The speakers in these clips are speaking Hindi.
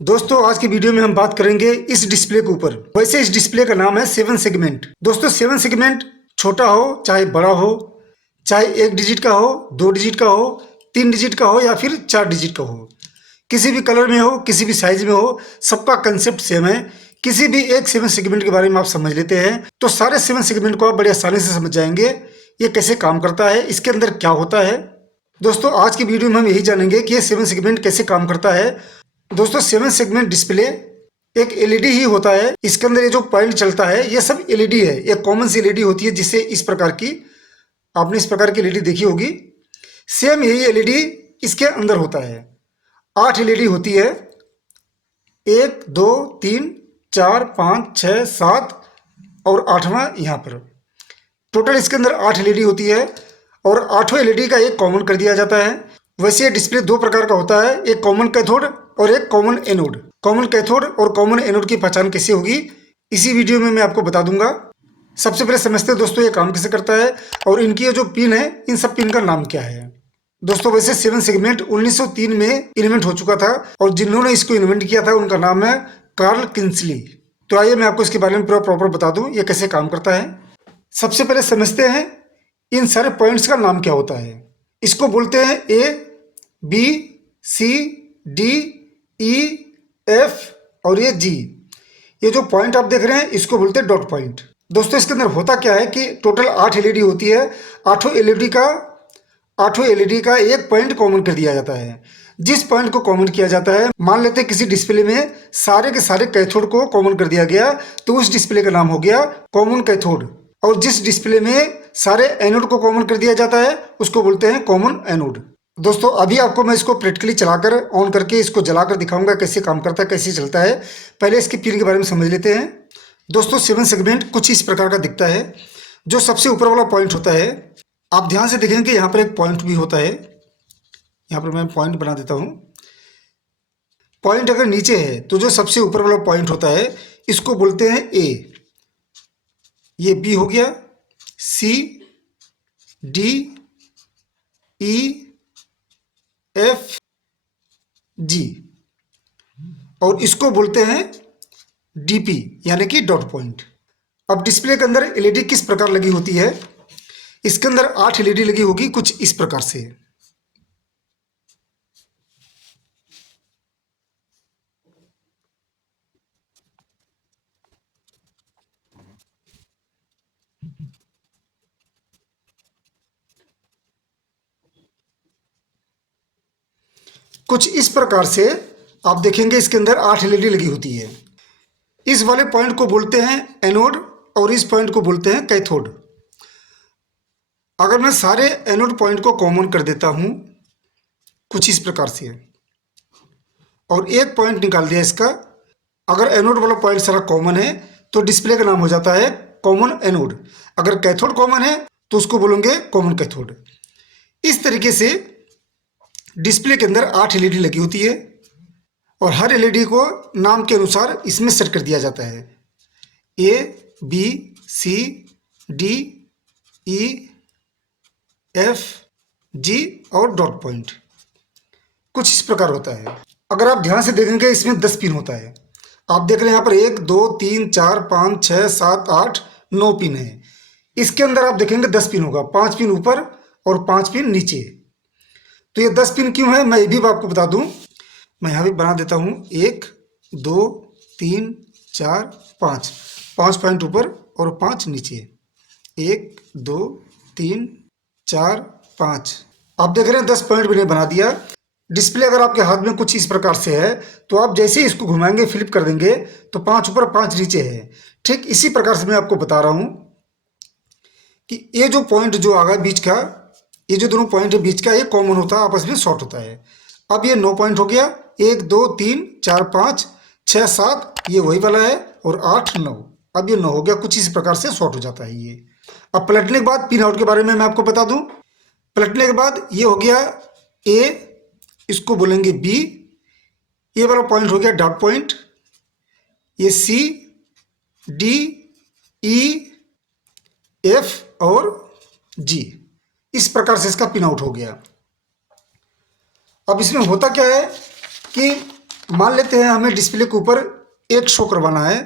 दोस्तों आज की वीडियो में हम बात करेंगे इस डिस्प्ले के ऊपर। वैसे इस डिस्प्ले का नाम है 7 सेगमेंट। दोस्तों 7 सेगमेंट छोटा हो चाहे बड़ा हो, चाहे 1 डिजिट का हो, 2 डिजिट का हो, 3 डिजिट का हो या फिर 4 डिजिट का हो, किसी भी कलर में हो, किसी भी साइज में हो, सबका कंसेप्ट सेम है। किसी भी एक 7 सेगमेंट के बारे में आप समझ लेते हैं तो सारे 7 सेगमेंट को आप बड़ी आसानी से समझ जाएंगे। ये कैसे काम करता है, इसके अंदर क्या होता है। दोस्तों आज की वीडियो में हम यही जानेंगे कि ये 7 सेगमेंट कैसे काम करता है। दोस्तों 7 सेगमेंट डिस्प्ले एक एलईडी ही होता है। इसके अंदर ये जो पॉइंट चलता है ये सब एलईडी है। एक कॉमन सी एलईडी होती है जिससे इस प्रकार की, आपने इस प्रकार की एलईडी देखी होगी। सेम यही एलईडी इसके अंदर होता है। 8 एलईडी होती है, 1 2 3 4 5 6 7 और 8वां यहाँ पर। टोटल इसके अंदर 8 एलईडी होती है और 8 एलईडी का एक कॉमन कर दिया जाता है। वैसे ये डिस्प्ले 2 प्रकार का होता है, एक कॉमन कैथोड और एक कॉमन एनोड। कॉमन कैथोड और कॉमन एनोड की पहचान कैसे होगी इसी वीडियो में मैं आपको बता दूंगा। सबसे पहले समझते हैं दोस्तों ये काम कैसे करता है और इनकी ये जो पिन है इन सब पिन का नाम क्या है। दोस्तों वैसे 7 सेगमेंट 1903 में इन्वेंट हो चुका था और जिन्होंने इसको इन्वेंट किया था उनका नाम है कार्ल किंसली। तो आइए मैं आपको इसके बारे में पूरा प्रॉपर बता दूं ये कैसे काम करता है। सबसे पहले समझते हैं इन सारे पॉइंट्स का नाम क्या होता है। इसको बोलते हैं A B C D E F और ये जी। ये जो पॉइंट आप देख रहे हैं इसको बोलते हैं डॉट पॉइंट। दोस्तों इसके अंदर होता क्या है कि टोटल 8 एलईडी होती है। 8 एलईडी का एक पॉइंट कॉमन कर दिया जाता है। जिस पॉइंट को कॉमन किया जाता है, मान लेते हैं किसी डिस्प्ले में सारे के सारे कैथोड को कॉमन कर दिया गया तो उस डिस्प्ले का नाम हो गया कॉमन कैथोड। और जिस डिस्प्ले में सारे एनोड को कॉमन कर दिया जाता है उसको बोलते हैं कॉमन एनोड। दोस्तों अभी आपको मैं इसको प्रैक्टिकली चलाकर ऑन करके इसको जलाकर दिखाऊंगा कैसे काम करता है, कैसे चलता है। पहले इसके पिन के बारे में समझ लेते हैं। दोस्तों 7 सेगमेंट कुछ इस प्रकार का दिखता है। जो सबसे ऊपर वाला पॉइंट होता है, आप ध्यान से देखेंगे यहाँ पर एक पॉइंट भी होता है। यहाँ पर मैं पॉइंट बना देता हूँ। पॉइंट अगर नीचे है तो जो सबसे ऊपर वाला पॉइंट होता है इसको बोलते हैं ए। ये बी हो गया, सी डी ई एफ जी और इसको बोलते हैं डीपी यानी कि डॉट पॉइंट। अब डिस्प्ले के अंदर एलईडी किस प्रकार लगी होती है। इसके अंदर 8 एलईडी लगी होगी कुछ इस प्रकार से। कुछ इस प्रकार से आप देखेंगे इसके अंदर 8 एलईडी लगी होती है। इस वाले पॉइंट को बोलते हैं एनोड और इस पॉइंट को बोलते हैं कैथोड। अगर मैं सारे एनोड पॉइंट को कॉमन कर देता हूं कुछ इस प्रकार से और एक पॉइंट निकाल दिया इसका, अगर एनोड वाला पॉइंट सारा कॉमन है तो डिस्प्ले का नाम हो जाता है कॉमन एनोड। अगर कैथोड कॉमन है तो उसको बोलेंगे कॉमन कैथोड। इस तरीके से डिस्प्ले के अंदर 8 एलईडी लगी होती है और हर एलईडी को नाम के अनुसार इसमें सेट कर दिया जाता है। A B C D E F G और डॉट पॉइंट कुछ इस प्रकार होता है। अगर आप ध्यान से देखेंगे इसमें 10 पिन होता है। आप देख रहे हैं यहाँ पर 1 2 3 4 5 6 7 8 9 पिन है। इसके अंदर आप देखेंगे 10 पिन होगा, 5 पिन ऊपर और 5 पिन नीचे। तो ये 10 पिन क्यों है मैं ये भी आपको बता दूं। मैं यहाँ भी बना देता हूँ 1 2 3 4 5, 5 पॉइंट ऊपर और 5 नीचे। 1 2 3 4 5। आप देख रहे हैं 10 पॉइंट मैंने बना दिया। डिस्प्ले अगर आपके हाथ में कुछ इस प्रकार से है तो आप जैसे ही इसको घुमाएंगे फ्लिप कर देंगे तो 5 ऊपर 5 नीचे है। ठीक इसी प्रकार से मैं आपको बता रहा हूँ कि ये जो पॉइंट जो आ गया बीच का, ये जो दोनों पॉइंट है बीच का, ये कॉमन होता है, आपस में शॉर्ट होता है। अब ये 9 पॉइंट हो गया, 1 2 3 4 5 6 7, ये वही वाला है और 8 9। अब ये 9 हो गया, कुछ इस प्रकार से शॉर्ट हो जाता है ये। अब पलटने के बाद पिन आउट के बारे में मैं आपको बता दूं। पलटने के बाद ये हो गया ए, इसको बोलेंगे बी, ये वाला पॉइंट हो गया डॉट पॉइंट, ये सी डी ई एफ और जी। इस प्रकार से इसका पिन आउट हो गया। अब इसमें होता क्या है कि मान लेते हैं हमें डिस्प्ले के ऊपर एक शो करवाना है,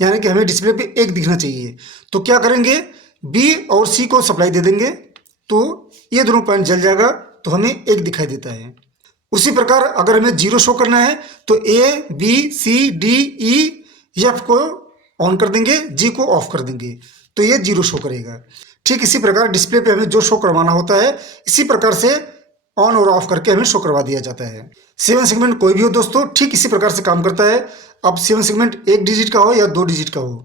यानी कि हमें डिस्प्ले पे एक दिखना चाहिए। तो क्या करेंगे, बी और सी को सप्लाई दे देंगे, तो ये दोनों पॉइंट जल जाएगा, तो हमें एक दिखाई देता है। उसी प्रकार अगर हमें जीरो शो करना है तो A B C D E F को ऑन कर देंगे, जी को ऑफ कर देंगे, तो ये जीरो शो करेगा। ठीक इसी प्रकार डिस्प्ले पे हमें जो शो करवाना होता है, इसी प्रकार से ऑन और ऑफ करके हमें शो करवा दिया जाता है। सेवन सेगमेंट कोई भी हो दोस्तों, ठीक इसी प्रकार से काम करता है। अब सेवन सेगमेंट एक डिजिट का हो या दो डिजिट का हो,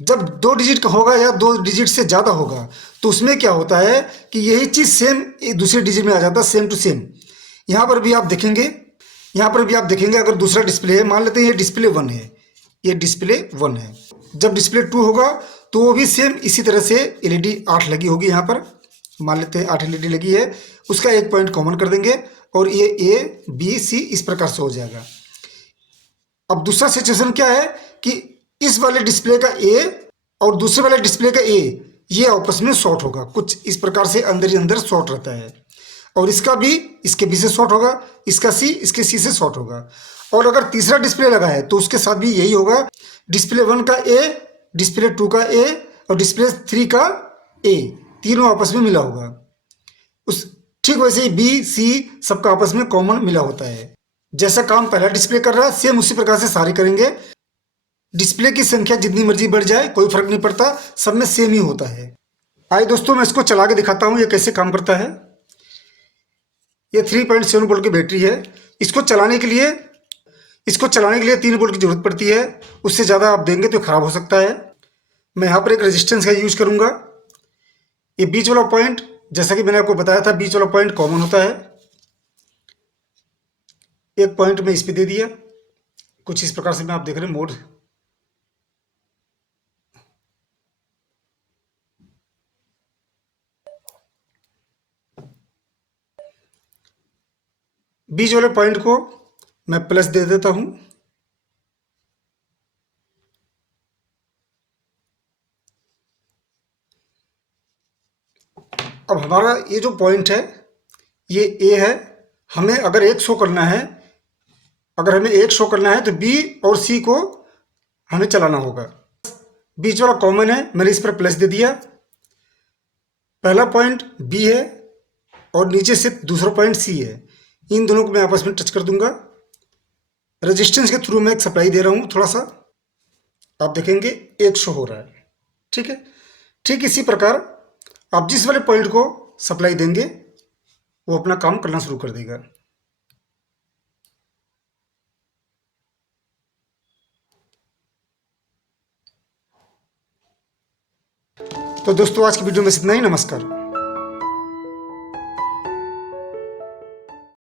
जब दो डिजिट का होगा या दो डिजिट से ज़्यादा होगा, तो उसमें क्या होता है कि यही चीज़ सेम दूसरे डिजिट में आ जाता है, सेम टू सेम। यहाँ पर भी आप देखेंगे, यहाँ पर भी आप देखेंगे, अगर दूसरा डिस्प्ले है, मान लेते हैं ये डिस्प्ले 1 है, ये डिस्प्ले 1 है। जब डिस्प्ले 2 होगा तो वो भी सेम इसी तरह से एलईडी 8 लगी होगी। यहाँ पर मान लेते हैं 8 एलईडी लगी है, उसका एक पॉइंट कॉमन कर देंगे और ये ए बी सी इस प्रकार से हो जाएगा। अब दूसरा सिचुएशन क्या है कि इस वाले डिस्प्ले का ए और दूसरे वाले डिस्प्ले का ए, ये आपस में शॉर्ट होगा, कुछ इस प्रकार से अंदर ही अंदर शॉर्ट रहता है। और इसका बी इसके बी से शॉर्ट होगा, इसका सी इसके सी से शॉर्ट होगा। और अगर तीसरा डिस्प्ले लगा है तो उसके साथ भी यही होगा, डिस्प्ले 1 का ए, डिस्प्ले 2 का ए और डिस्प्ले 3 का ए, तीनों आपस में मिला होगा। उस ठीक वैसे ही बी सी सबका आपस में कॉमन मिला होता है। जैसा काम पहला डिस्प्ले कर रहा है, सेम उसी प्रकार से सारे करेंगे। डिस्प्ले की संख्या जितनी मर्जी बढ़ जाए कोई फर्क नहीं पड़ता, सब में सेम ही होता है। आइए दोस्तों, मैं इसको चला के दिखाता हूँ ये कैसे काम करता है। ये 3.7 वोल्ट की बैटरी है। इसको चलाने के लिए 3 वोल्ट की जरूरत पड़ती है, उससे ज़्यादा आप देंगे तो खराब हो सकता है। मैं यहाँ पर एक रेजिस्टेंस का यूज करूँगा। ये बीच वाला पॉइंट, जैसा कि मैंने आपको बताया था, बीच वाला पॉइंट कॉमन होता है। एक पॉइंट में इस पे दे दिया, कुछ इस प्रकार से मैं आप देख रहे हैं मोड। बीच वाले पॉइंट को मैं प्लस दे देता हूं। अब हमारा ये जो पॉइंट है ये ए है। हमें अगर एक शो करना है, अगर हमें एक शो करना है तो बी और सी को हमें चलाना होगा। बीच वाला कॉमन है, मैंने इस पर प्लस दे दिया। पहला पॉइंट बी है और नीचे से दूसरा पॉइंट सी है, इन दोनों को मैं आपस में टच कर दूंगा। रेजिस्टेंस के थ्रू मैं एक सप्लाई दे रहा हूँ थोड़ा सा, आप देखेंगे एक शो हो रहा है। ठीक है, ठीक इसी प्रकार आप जिस वाले पॉइंट को सप्लाई देंगे वो अपना काम करना शुरू कर देगा। तो दोस्तों, आज की वीडियो में इतना ही। नमस्कार।